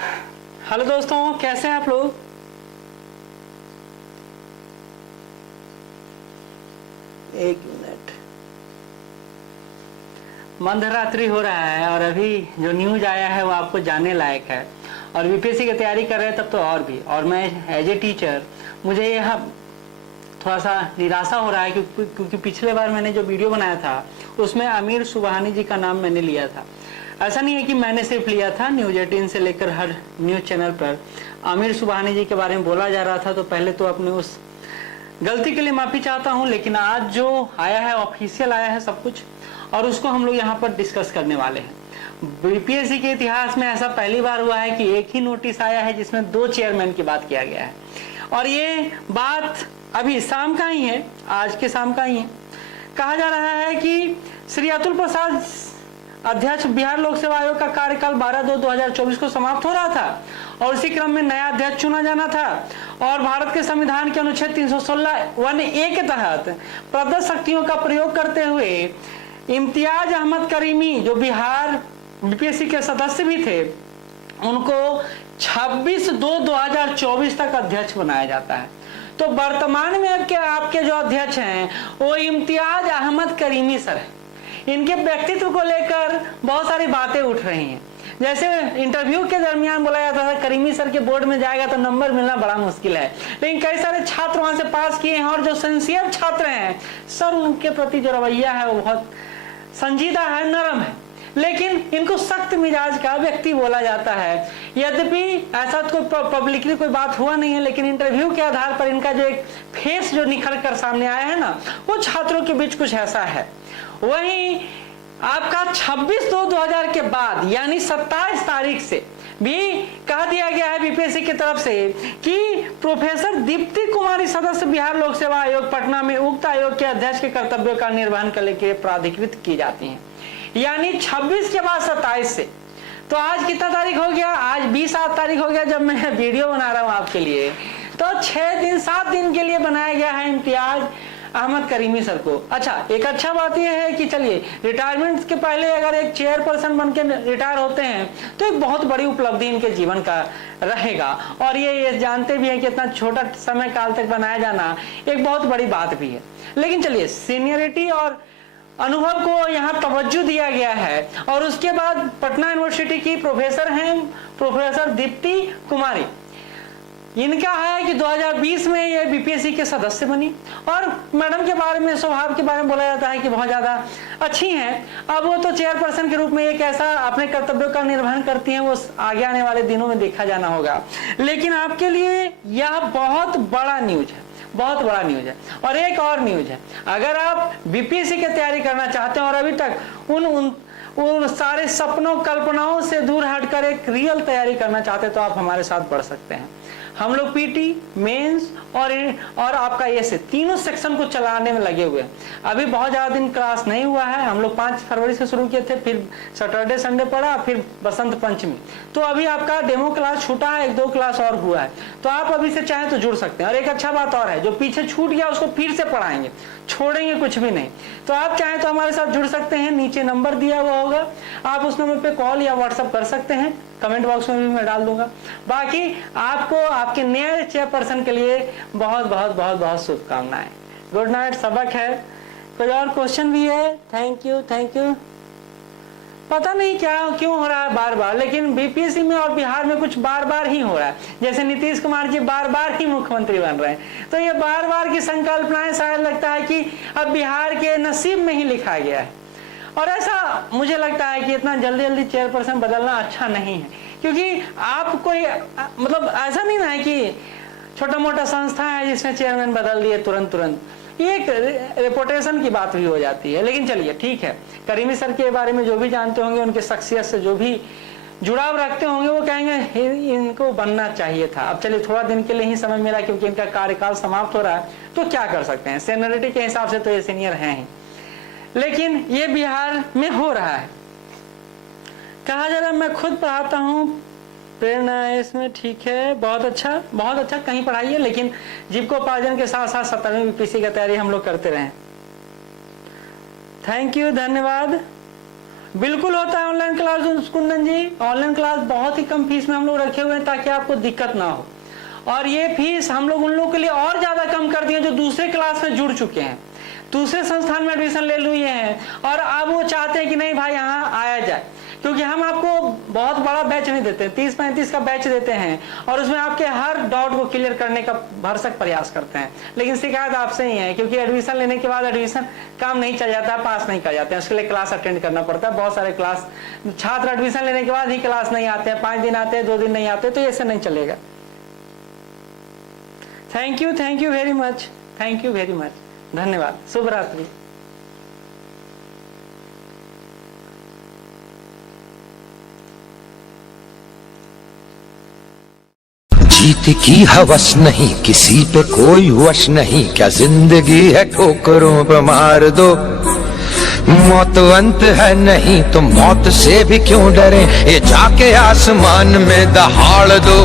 Hello दोस्तों, कैसे हैं आप लोग। एक मिनट, मध्यरात्रि हो रहा है और अभी जो न्यूज आया है वो आपको जानने लायक है। और यूपीएससी की तैयारी कर रहे हैं तब तो और भी। और मैं एज ए टीचर मुझे यह थोड़ा सा निराशा हो रहा है क्योंकि पिछले बार मैंने जो वीडियो बनाया था उसमें आमिर सुबहानी जी का नाम मैंने लिया था। ऐसा नहीं है कि मैंने सिर्फ लिया था, न्यूज 18 से लेकर हर न्यूज चैनल पर आमिर सुबहानी जी के बारे में बोला जा रहा था। तो पहले तो अपने उस गलती के लिए माफी चाहता हूं, लेकिन आज जो आया है ऑफिशियल आया है सब कुछ, और उसको हम लोग यहाँ पर डिस्कस करने वाले हैं। बीपीएससी के इतिहास में ऐसा पहली बार हुआ है कि एक ही नोटिस आया है जिसमें 2 चेयरमैन की बात किया गया है। और ये बात अभी शाम का ही है, आज के शाम का ही है। कहा जा रहा है कि श्री अतुल प्रसाद अध्यक्ष बिहार लोक सेवा आयोग का कार्यकाल 12/2/2024 को समाप्त हो रहा था और इसी क्रम में नया अध्यक्ष चुना जाना था। और भारत के संविधान के अनुच्छेद 316(1)(a) के तहत प्रदत्त शक्तियों का प्रयोग करते हुए इम्तियाज अहमद करीमी, जो बिहार बीपीएससी के सदस्य भी थे, उनको 26/2/2024 तक अध्यक्ष बनाया जाता है। तो वर्तमान में आपके जो अध्यक्ष हैं वो इम्तियाज अहमद करीमी सर है। इनके व्यक्तित्व को लेकर बहुत सारी बातें उठ रही हैं। जैसे इंटरव्यू के दरमियान बोला जाता था करीमी सर के बोर्ड में जाएगा तो नंबर मिलना बड़ा मुश्किल है, लेकिन कई सारे छात्र वहां से पास किए हैं। और जो सिंसियर छात्र हैं सर, उनके प्रति जो रवैया है वो बहुत संजीदा है, नरम है, लेकिन इनको सख्त मिजाज का व्यक्ति बोला जाता है। यद्यपि ऐसा तो पब्लिकली कोई बात हुआ नहीं है, लेकिन इंटरव्यू के आधार पर इनका जो एक फेस जो निखर कर सामने आया है ना, वो छात्रों के बीच कुछ ऐसा है। वहीं आपका 26/2/2000 के बाद यानी 27 तारीख से भी कह दिया गया है बीपीएससी की तरफ से कि प्रोफेसर दीप्ति कुमारी सदस्य बिहार लोक सेवा आयोग पटना में उक्त आयोग के अध्यक्ष के कर्तव्यों का निर्वहन करने के लिए प्राधिकृत की जाती हैं। यानी 26 के बाद 27 से। तो आज कितना तारीख हो गया? आज 20 तारीख हो गया जब मैं वीडियो बना रहा हूं आपके लिए। तो 7 दिन के लिए बनाया गया है इम्तियाज अहमद करीमी सर को। अच्छा, एक अच्छा बात यह है कि चलिए रिटायरमेंट के पहले अगर एक चेयरपर्सन बन के रिटायर होते हैं तो एक बहुत बड़ी उपलब्धि इनके जीवन का रहेगा। और ये जानते भी हैं कि इतना छोटा समय काल तक बनाया जाना एक बहुत बड़ी बात भी है। लेकिन चलिए, सीनियरिटी और अनुभव को यहाँ तवज्जो दिया गया है। और उसके बाद पटना यूनिवर्सिटी की प्रोफेसर हैं प्रोफेसर दीप्ति कुमारी। इनका है कि 2020 में ये बीपीएससी के सदस्य बनी। और मैडम के बारे में, स्वभाव के बारे में बोला जाता है कि बहुत ज्यादा अच्छी हैं। अब वो तो चेयरपर्सन के रूप में एक ऐसा अपने कर्तव्यों का निर्वहन करती हैं, वो आगे आने वाले दिनों में देखा जाना होगा। लेकिन आपके लिए यह बहुत बड़ा न्यूज है, बहुत बड़ा न्यूज है। और एक और न्यूज है, अगर आप बीपीएससी की तैयारी करना चाहते हैं और अभी तक उन सारे सपनों कल्पनाओं से दूर हटकर एक रियल तैयारी करना चाहते हैं तो आप हमारे साथ बढ़ सकते हैं। हम लोग पीटी, मेंस और आपका एसे तीनों सेक्शन को चलाने में लगे हुए हैं। अभी बहुत ज्यादा दिन क्लास नहीं हुआ है। हम लोग 5 फरवरी से शुरू किए थे, फिर सैटरडे संडे पड़ा, फिर बसंत पंचमी। तो अभी आपका डेमो क्लास छूटा है, 1-2 क्लास और हुआ है। तो आप अभी से चाहें तो जुड़ सकते हैं। और एक अच्छा बात और है, जो पीछे छूट गया उसको फिर से पढ़ाएंगे, छोड़ेंगे कुछ भी नहीं। तो आप चाहें तो हमारे साथ जुड़ सकते हैं। नीचे नंबर दिया हुआ होगा, आप उस नंबर पे कॉल या व्हाट्सएप कर सकते हैं। कमेंट बॉक्स में भी मैं डाल दूंगा। बाकी आपको आपके नए चेयरपर्सन के लिए बहुत बहुत बहुत बहुत शुभकामनाएं। गुड नाइट, सबक है। कोई और क्वेश्चन भी है? Thank you, thank you. पता नहीं क्यों हो रहा है बार बार, लेकिन बीपीएससी में और बिहार में कुछ बार बार ही हो रहा है। जैसे नीतीश कुमार जी बार बार ही मुख्यमंत्री बन रहे हैं, तो ये बार बार की संकल्पनाएं शायद लगता है कि अब बिहार के नसीब में ही लिखा गया है। और ऐसा मुझे लगता है कि इतना जल्दी जल्दी चेयरपर्सन बदलना अच्छा नहीं है, क्योंकि आप कोई मतलब ऐसा नहीं ना है कि छोटा मोटा संस्था है जिसने चेयरमैन बदल दिए तुरंत। ये एक रेपुटेशन की बात भी हो जाती है। लेकिन चलिए ठीक है, करीमी सर के बारे में जो भी जानते होंगे, उनके शख्सियत से जो भी जुड़ाव रखते होंगे, वो कहेंगे इनको बनना चाहिए था। अब चलिए, थोड़ा दिन के लिए ही समय मिला क्योंकि इनका कार्यकाल समाप्त हो रहा है, तो क्या कर सकते हैं। सीनियरिटी के हिसाब से तो ये सीनियर हैं ही, लेकिन ये बिहार में हो रहा है। कहा जा रहा है मैं खुद पढ़ाता हूँ, प्रेरणा है इसमें। ठीक है, बहुत अच्छा, बहुत अच्छा। कहीं पढ़ाइए, लेकिन जीविकोपार्जन के साथ साथ 17वीं बीपीएससी की तैयारी हम लोग करते रहें। थैंक यू, धन्यवाद। बिल्कुल होता है ऑनलाइन क्लास कुंदन जी। ऑनलाइन क्लास बहुत ही कम फीस में हम लोग रखे हुए हैं ताकि आपको दिक्कत ना हो। और ये फीस हम लोग उन लोगों के लिए और ज्यादा कम कर दिए जो दूसरे क्लास में जुड़ चुके हैं, दूसरे संस्थान में एडमिशन ले लिए हैं और अब वो चाहते हैं कि नहीं भाई यहाँ आया जाए, क्योंकि हम आपको बहुत बड़ा बैच नहीं देते, 30-35 का बैच देते हैं और उसमें आपके हर डाउट को क्लियर करने का भरसक प्रयास करते हैं। लेकिन शिकायत आपसे ही है, क्योंकि एडमिशन लेने के बाद एडमिशन काम नहीं चल जाता, पास नहीं कर जाते हैं, उसके लिए क्लास अटेंड करना पड़ता है। बहुत सारे क्लास छात्र एडमिशन लेने के बाद ही क्लास नहीं आते हैं, 5 दिन आते हैं, 2 दिन नहीं आते, तो ऐसे नहीं चलेगा। Thank you very much, thank you very much, धन्यवाद, शुभ रात्रि। जीत की हवस नहीं, किसी पे कोई वश नहीं, क्या जिंदगी है ठोकरों पे मार दो। मौत अंत है नहीं तो मौत से भी क्यों डरे, ये जाके आसमान में दहाड़ दो।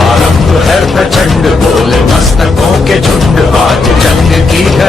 आरंभ है प्रचंड, बोले मस्तकों के झुंड, आज जंग की है।